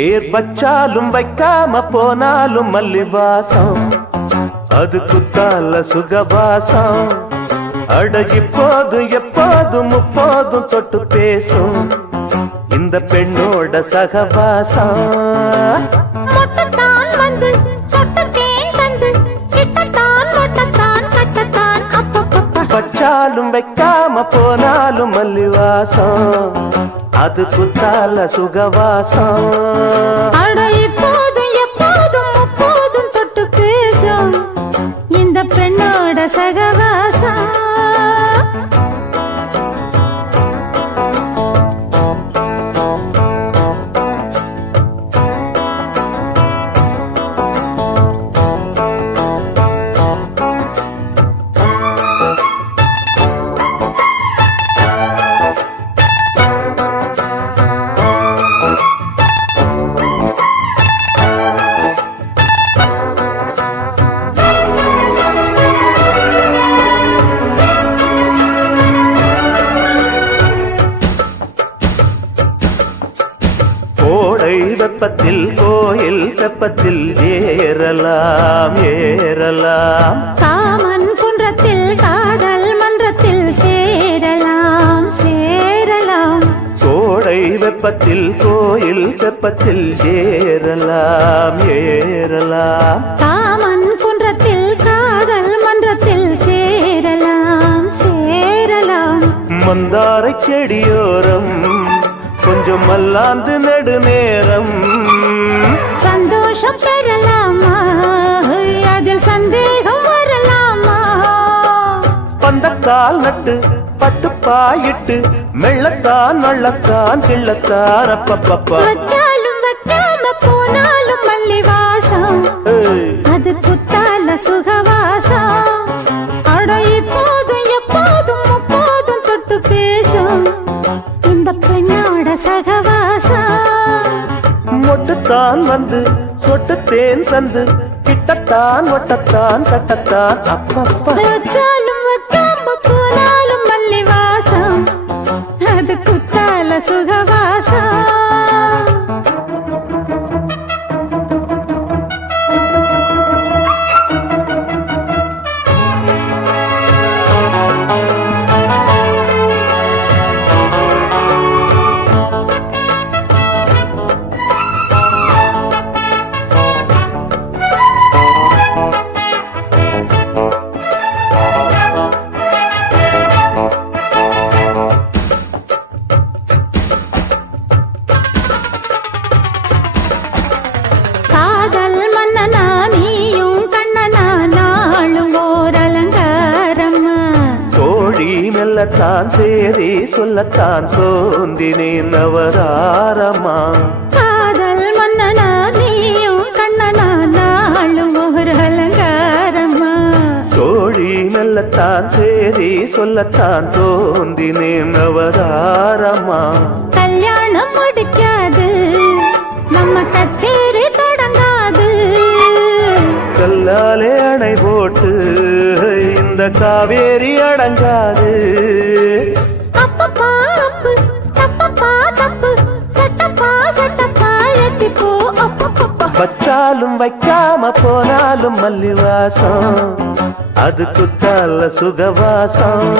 பேர் வச்சாலும் வைக்காம போனாலும் மல்லிவாசம் அது குத்தால சுகவாசம். அடகி போதும் எப்போதும் முப்போதும் தொட்டு பேசும் இந்த பெண்ணோட சகவாசம். வச்சாலும் வைக்காம போனாலும் மல்லிவாசம் அது குத்தால சுகவாசம். இப்போதும் எப்போதும் முப்போதும் தொட்டு பேசும் இந்த பெண்ணோட சகவாசம். கோடை வெப்பத்தில் கோயில் வெப்பத்தில் ஏறலாம் ஏறலாம். காமன் குன்றத்தில் காதல் மன்றத்தில் சேரலாம் சேரலாம். கோடை வெப்பத்தில் கோயில் வெப்பத்தில் ஏறலாம் ஏறலாம். காமன் குன்றத்தில் காதல் மன்றத்தில் சேரலாம் சேரலாம். மந்தாரை செடியோரம் கொஞ்சம் மல்லாந்து நெடுநேரம் சந்தோஷம் பெறலாமா அதில் சந்தேகம் வரலாமா. பந்தக்கால் நட்டு பட்டுப்பாயிட்டு மெள்ளத்தான் நள்ளத்தான் கிள்ளத்தான் அப்பப்பப்பா. வச்சாலும் வைக்காம போனாலும் மல்லிவாசம் அது குத்தால சுகவாசம். அட இப்போதும் எப்போதும் முப்போதும் தொட்டு பேசும் இந்த பெண்ணோட சகவாசம். மொட்டுத்தான் வந்து சொட்டு தேன் தந்து கிட்டத்தான் ஒட்டத்தான் கட்டத்தான் அப்பப்பா. வச்சாலும் வைக்காம போனாலும் மல்லிவாசம் அது குத்தால சுகவாசம். மெல்லத்தான் சேரி சொல்லத்தான் சோந்தினேன் அவதாரமா. காதல் மன்னனா நீயும் கண்ணனா நாளும் ஒரு அலங்காரமா. தோழி மெல்லத்தான் சேரி சொல்லத்தான் தோன்றினேன் அவதாரமா. கல்யாணம் முடிக்காது நம்ம கச்சேரி தொடங்காது. கல்லாலே அணை போட்டு இந்த காவேரி அடங்காது. அப்பப்பா அப்பு தப்பப்பா தப்பு சட்டப்பா சட்டப்பா எட்டிப்போ அப்பப்பப்பா. வச்சாலும் வைக்காம போனாலும் மல்லிவாசம் அது குத்தால சுகவாசம்.